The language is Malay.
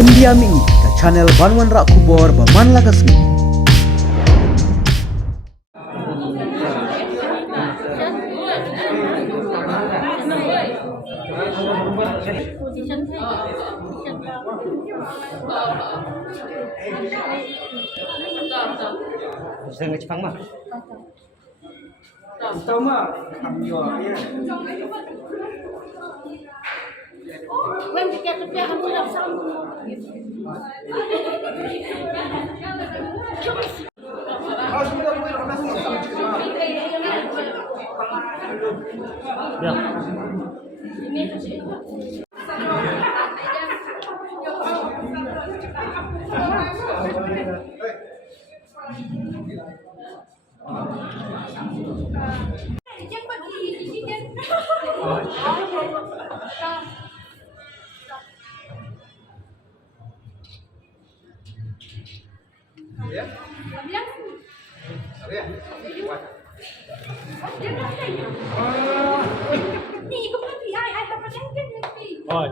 India mi ke channel Banwan Rak Kubor Baman Lagasmi. Jangan Jepang mah. Tahu mah, kami jual ya. When we get to pay, I'm going to sound. Ya. Rồi.